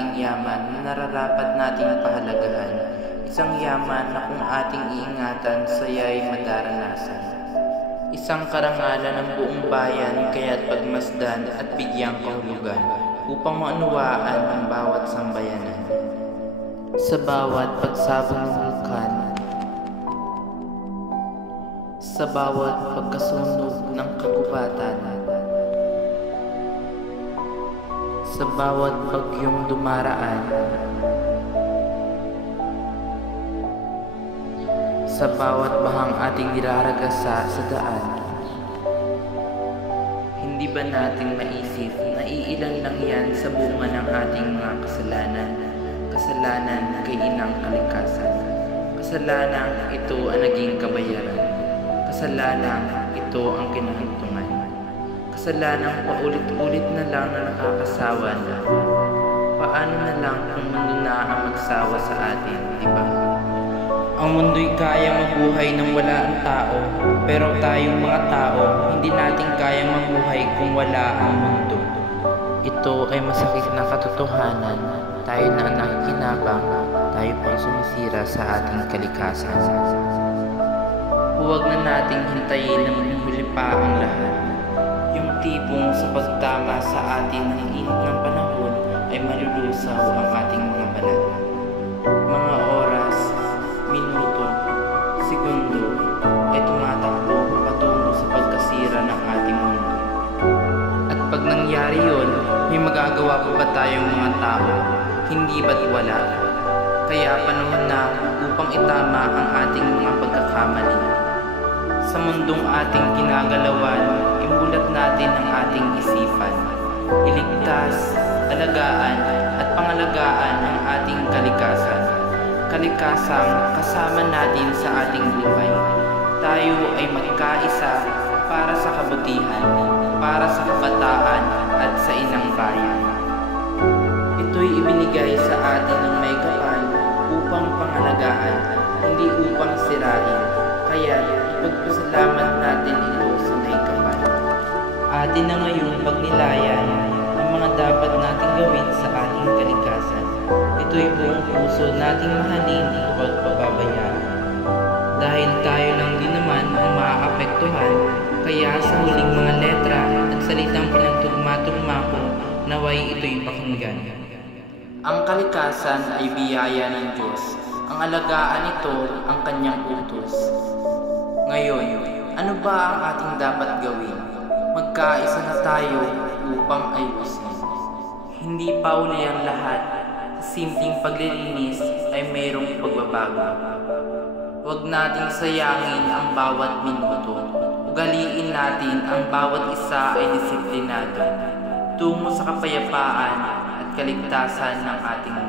ating yaman na nararapat nating pahalagahan. Isang yaman na kung ating iingatan, saya'y madaranasan. Isang karangalan ng buong bayan, kaya't pagmasdan at bigyang kahulugan upang maunawaan ang bawat sambayanan. Sa bawat pagsabong ng vulkan, sa bawat pagkasunog ng kagubatan, sa bawat bagyong dumaraan, sa bawat bahang ating niraragasa sa daan. Hindi ba natin maisip na iilan lang yan sa bunga ng ating mga kasalanan? Kasalanan kay inang kalikasan. Kasalanan ito ang naging kabayaran. Kasalanan ito ang kinahantungan. Kasalanan paulit-ulit na lang na nakakasawa na. Paano na lang kung mundo na ang magsawa sa atin, di ba? Ang mundo'y kaya mabuhay nang wala ang tao, pero tayong mga tao, hindi natin kaya mabuhay kung wala ang mundo. Ito ay masakit na katotohanan. Tayo na ang nakikinabang, tayo pang sumisira sa ating kalikasan. Huwag na nating hintayin na manghuli pa ang lahat. Yung tipong sa pagtama sa atin ng init ng panahon ay malulusaw ang ating mga balat. Mga oras, minuto, segundo ay tumatakbo patungo sa pagkasira ng ating mundo. At pag nangyari yun, may magagawa pa ba tayong mga tao? Hindi ba't wala? Kaya panahon na upang itama ang ating mga pagkakamali. Sa mundong ating ginagalawan, imulat natin ang ating isipan. Iligtas, alagaan at pangalagaan ang ating kalikasan. Kalikasang kasama natin sa ating buhay. Tayo ay magkaisa para sa kabutihan, para sa kabataan at sa inang bayan. Ito'y ibinigay sa atin ng may kapal upang pangalagaan, hindi upang sirain. Kaya ipagpasalamat natin ito sa may kapal. Atin na ngayong pagnilayan ang mga dapat nating gawin sa ating kalikasan. Ito'y buong puso nating mahalin at huwag pababayaan. Dahil tayo lang din naman ang maaapektuhan, kaya sa huling mga letra at salitang pinagtugma-tugma ko, naway ito'y pakinggan. Ang kalikasan ay biyaya ng Diyos. Ang alagaan ito ang kanyang utos. Ngayon, ano ba ang ating dapat gawin? Magkaisa na tayo upang ayusin. Hindi pa uli ang lahat. Simpleng paglilinis ay mayroong pagbabago. Huwag nating sayangin ang bawat minuto. Ugaliin natin ang bawat isa ay disiplinado tungo sa kapayapaan at kaligtasan ng ating